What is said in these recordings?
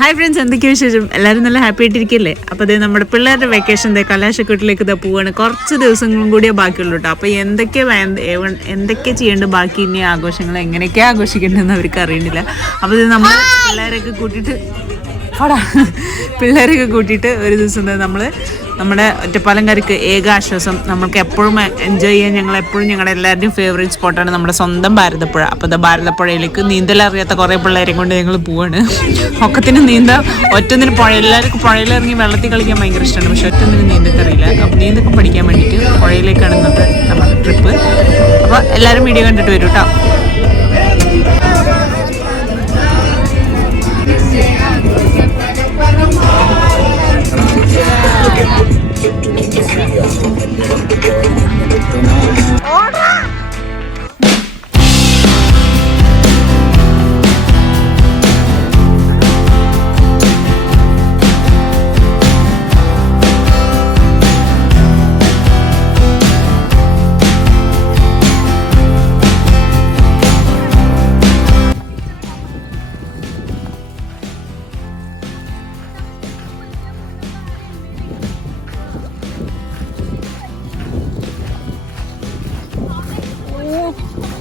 Hi friends, എന്തൊക്കെയാണ് വിശേഷം? എല്ലാവരും നല്ല ഹാപ്പി ആയിട്ടിരിക്കില്ലേ? അപ്പോൾ അതേ നമ്മുടെ പിള്ളേരുടെ വെക്കേഷൻ കലാശക്കൊട്ടിലേക്ക് ഇതാ പോവാണ്. കുറച്ച് ദിവസങ്ങളും കൂടിയേ ബാക്കിയുള്ളൂ കേട്ടോ. അപ്പോൾ എന്തൊക്കെ ചെയ്യേണ്ടത്, ബാക്കി ഇനി ആഘോഷങ്ങൾ എങ്ങനെയൊക്കെയാണ് ആഘോഷിക്കേണ്ടതെന്ന് അവർക്ക് അറിയണില്ല. അപ്പോൾ ഇത് നമ്മൾ പിള്ളേരൊക്കെ കൂട്ടിയിട്ട് ഒരു ദിവസം നമ്മൾ നമ്മുടെ ഒറ്റപ്പാലംകാർക്ക് ഏക ആശ്വാസം, നമ്മൾക്ക് എപ്പോഴും എൻജോയ് ചെയ്യാൻ ഞങ്ങളെപ്പോഴും ഞങ്ങളുടെ എല്ലാവരുടെയും ഫേവറേറ്റ് സ്പോട്ടാണ് നമ്മുടെ സ്വന്തം ഭാരതപ്പുഴ. അപ്പോൾ ഭാരതപ്പുഴയിലേക്ക് നീന്തലറിയാത്ത കുറേ പിള്ളേരെ കൊണ്ട് ഞങ്ങൾ പോവാണ്. ഒക്കത്തിന് നീന്താം, ഒറ്റൊന്നിന് എല്ലാവർക്കും പുഴയിലിറങ്ങി വെള്ളത്തിൽ കളിക്കാൻ ഭയങ്കര ഇഷ്ടമാണ്. പക്ഷെ ഒറ്റൊന്നിന് നീന്തൊക്കെ അറിയില്ല. അപ്പോൾ നീന്തൊക്കെ പഠിക്കാൻ വേണ്ടിയിട്ട് പുഴയിലേക്കാണ് ഇന്നത്തെ നമ്മുടെ ട്രിപ്പ്. അപ്പോൾ എല്ലാവരും വീഡിയോ കണ്ടിട്ട് വരും കേട്ടോ.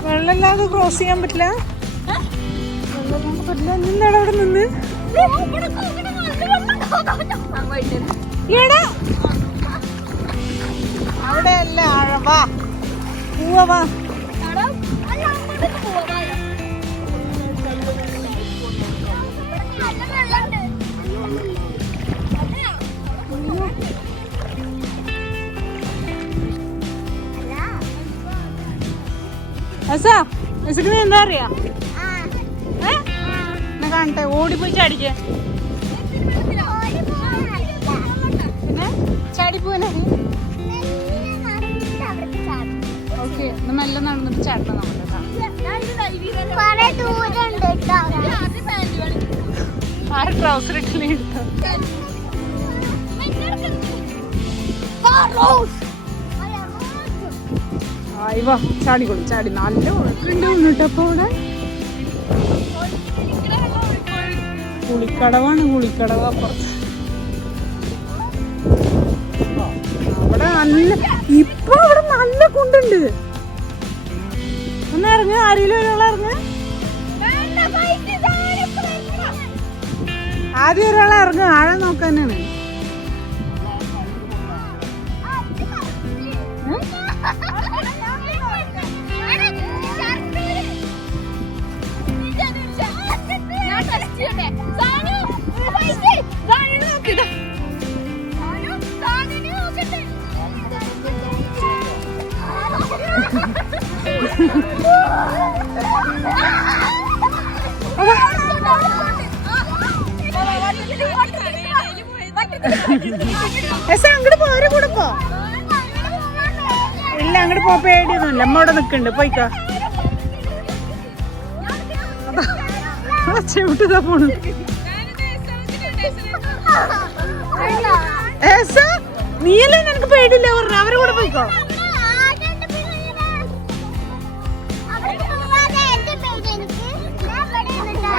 വെള്ളമില്ലാതെ ക്രോസ് ചെയ്യാൻ പറ്റില്ല. നിന്നാണ് അവിടെ നിന്ന് അവിടെ അല്ല ആഴവാ പൂവാ. എന്താ അറിയാ കാണട്ടെ, ഓടിപ്പോയി ചാടിക്കേ. പിന്നെ ചാടിപ്പോനെ ഓക്കെ, മെല്ലെ നടന്നിട്ട് ചാടണം നമുക്ക്. ആര് ട്രൗസർ ഇട്ടില്ല എടുത്തോ. ഇവ ചാടിക്കൊള്ളു, ചാടി നല്ല ഒഴുക്കുണ്ട് കേട്ടോ. അവിടെ കുളിക്കടവാണ്, കുളിക്കടവ് അപ്പുറത്ത്. അവിടെ നല്ല ഇപ്പൊ അവിടെ നല്ല കുണ്ടുണ്ട്. ഒന്ന് ഇറങ്ങ, ആരെങ്കിലും ഒരാൾ ഇറങ്ങ. ആദ്യം ഒരാളെ ഇറങ്ങ, ആഴം നോക്കാൻ തന്നെയാണ്. അങ്ങോട്ട് പോരെ, കൂടെ പോ. ഇല്ല, അങ്ങോട്ട് പോ, പേടിയൊന്നുമില്ല. അമ്മ അവിടെ നിക്കണ്ട്, പോയിക്കോ. ചെവിട്ടാ പോണു. നീയല്ലേ നിനക്ക് പേടിയില്ല പറഞ്ഞു, അവരെ കൂടെ പോയിക്കോ.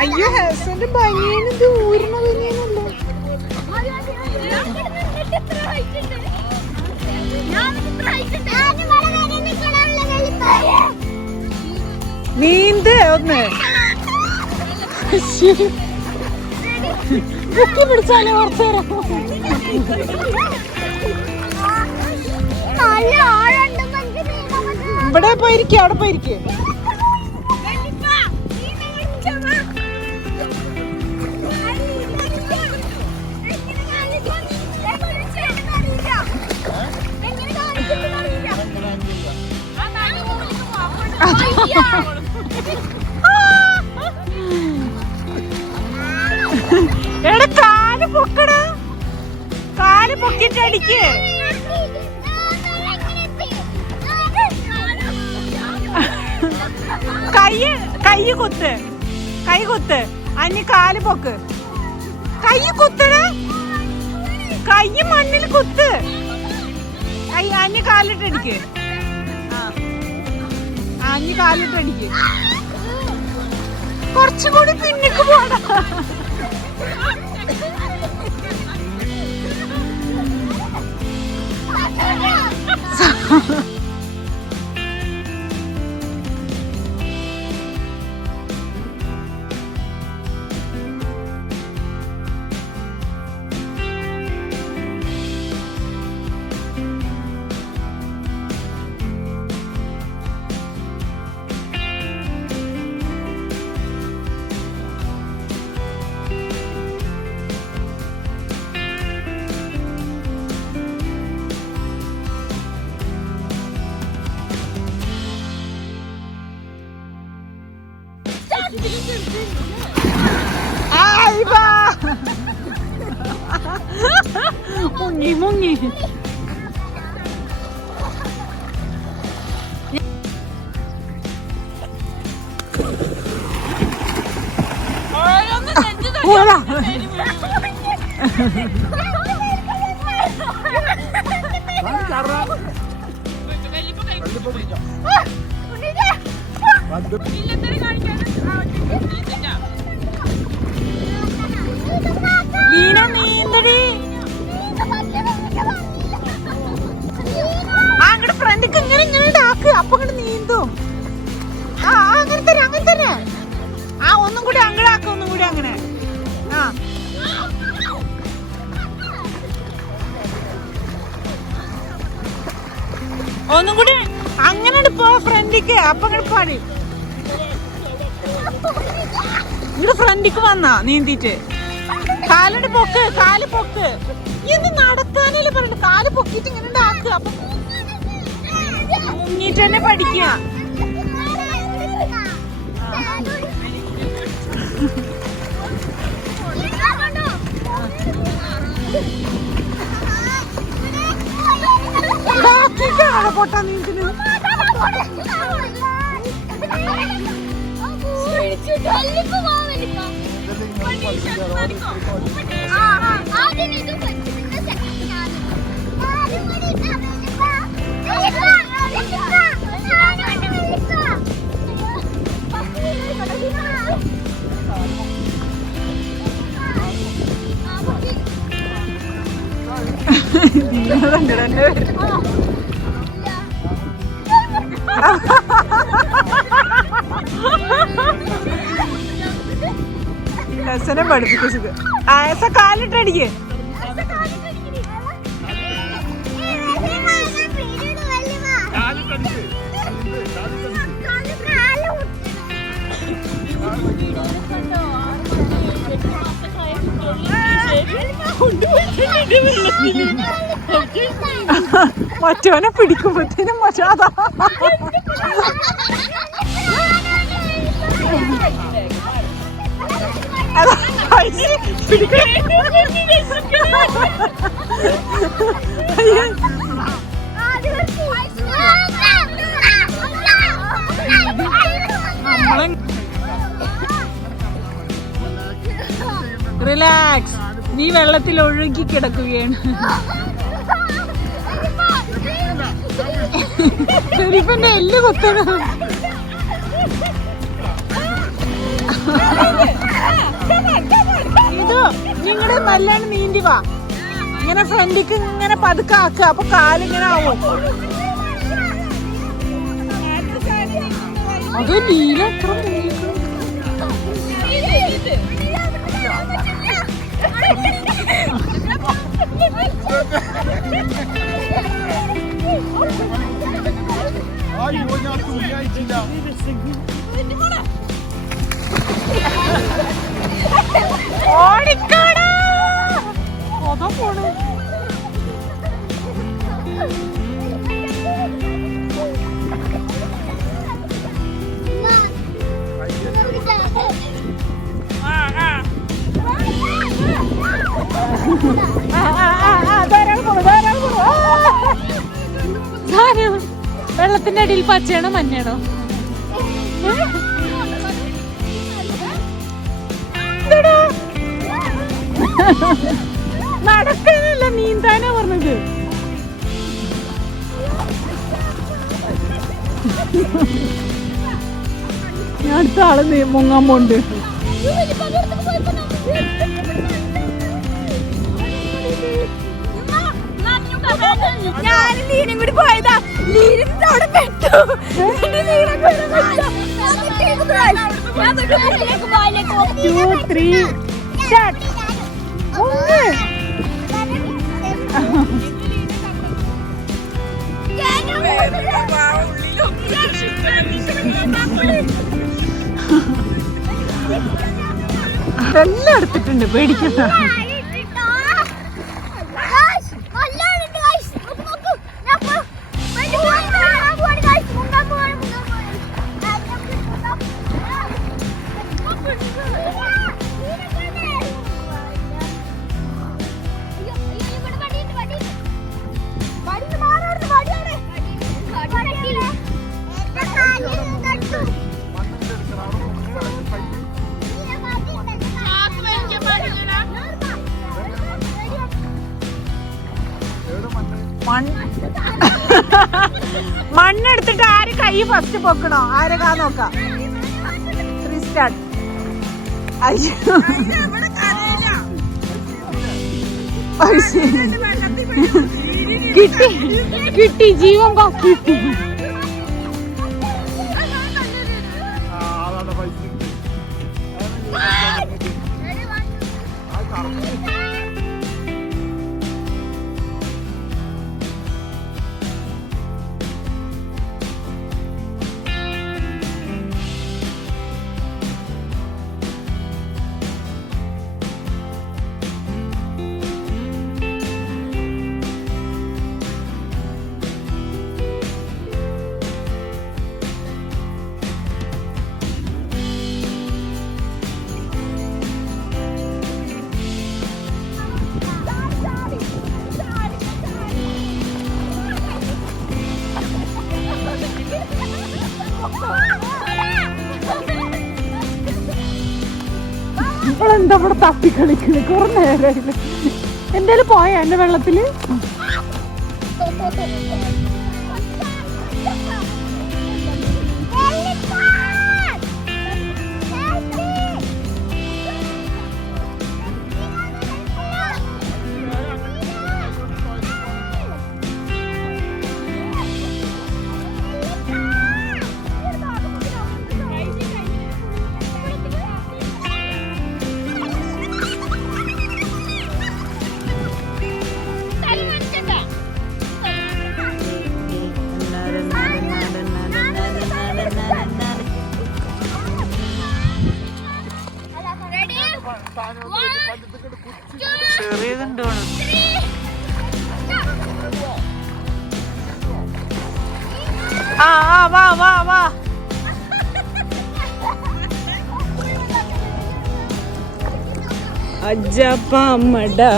അയ്യോ, ഹസന്റെ ഭംഗിയാണ് ദൂരണ തന്നെയാണല്ലോ. നീന്ത് ഒന്ന് ബുക്കി പിടിച്ചാലേ കുറച്ചു നേരം. ഇവിടെ പോയിരിക്കും, അവിടെ പോയിരിക്കും. എടാ, കാല് പൊക്കടാ, കാല് പൊക്കിട്ടടിക്ക്. കൈ കുത്ത്, കൈ കുത്ത്. അനി കാല് പൊക്ക്, കൈ കുത്തടാ, കൈ മണ്ണിൽ കുത്ത്. അനി കാലിട്ടടിക്ക്, അനി കാലിട്ടടിക്ക്. കുറച്ചുകൂടി പിന്നിക്ക് പോടാ. മുങ്ങി മുങ്ങി. അങ്ങോട്ട് ഫ്രണ്ടിക്ക് ഇങ്ങനെ ഇങ്ങനെ ആക്ക്, അപ്പൊ അങ്ങോട്ട് നീന്തും. ആ അങ്ങനെ തന്നെ അങ്ങനെ തന്നെ. ആ ഒന്നും കൂടി അങ്ങനെ ആക്ക, ഒന്നും കൂടി അങ്ങനെ. ആ ഒന്നും കൂടി അങ്ങനെ പോ ഫ്രണ്ടിക്ക്, അപ്പൊ അങ്ങോട്ട് പാടി ഇങ്ങോട്ട് ഫ്രണ്ടിക്ക് വന്നാ നീന്തിട്ട്. കാലിന്റെ പൊക്ക്, കാല് പൊക്ക്. എന്ത് നടക്കാനല്ലേ പറഞ്ഞു, കാല് പൊക്കിട്ട് ഇങ്ങനെ ആക്കുക, അപ്പൊ മുങ്ങിട്ട് തന്നെ പഠിക്കുക. പൊട്ടാ നീന്തിന് ഹസനെ പഠിപ്പിക്കുക. കാലിട്ടടിക്ക്. മറ്റവനെ പിടിക്കുമ്പോഴത്തേനും മഷാദാ റിലാക്സ്. നീ വെള്ളത്തിൽ ഒഴുകി കിടക്കുകയാണ്. ഷെരീഫിന്റെ എല്ല് കൊത്തണം. ഇത് നിങ്ങളുടെ നല്ലാണ് നീന്തി വാ. ഇങ്ങനെ ഫ്രണ്ടിക്ക് ഇങ്ങനെ പതുക്കെ ആക്കുക, അപ്പൊ കാലിങ്ങനെ ആവും. അത് നീല എത്ര ഓടിക്കാടാ അതാ പോണേ. വെള്ളത്തിന്റെ അടിയിൽ പച്ചയാണോ മഞ്ഞയാണോ? നടക്കാനല്ല നീന്താനാ പറഞ്ഞത്. ഞാൻ അടുത്ത ആള് മുങ്ങാൻ പോണ്ട്. ഞാനും നീനും കൂടി പോയതാ. നീരിന്റെ അവിടെ പെട്ടു. അതെല്ലാം എടുത്തിട്ടുണ്ട്, പേടിക്കണ്ട. മണ്ണെടുത്തിട്ട് ആര് കൈ ഫസ്റ്റ് പൊക്കണോ ആരെ കാ നോക്കാം. സ്റ്റാർട്ട്. അയ്യോ കിട്ടി കിട്ടി ജീവൻ കിട്ടി. എന്താ ഇവിടെ തപ്പിക്കളിക്കണേ കുറെ നേരമായില്ലേ. എന്തേലും പോയാ എന്റെ വെള്ളത്തില്. വാ വാ വാ. അജ്ജപ്പമ്മടാ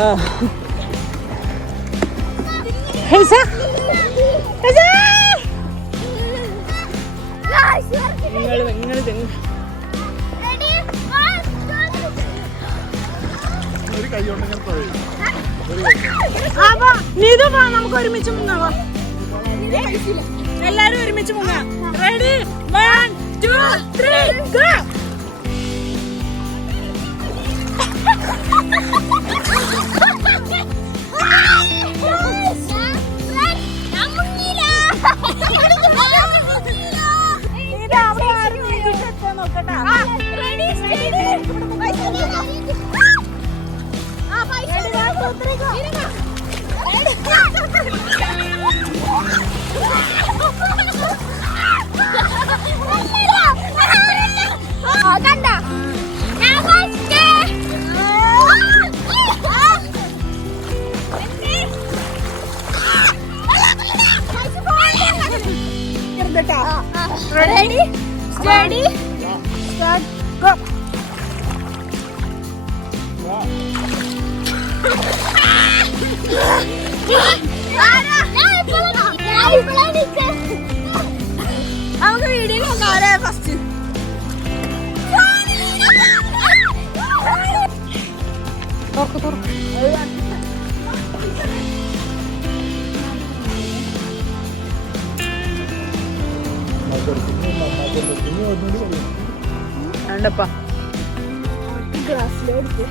നീതു വാ നമുക്ക് ഒരുമിച്ച് മുങ്ങാവാ. എല്ലാരും ഒരുമിച്ച് മുങ്ങാം. Ready 1 2 3 go. Ready, steady, start, go. നമുക്ക് വീഡിയോ നോക്കാം ഫസ്റ്റ്. തുറക്ക് തുറക്ക്. ണ്ടപ്പാ ഗ്ലാസ്സിലെടുത്ത്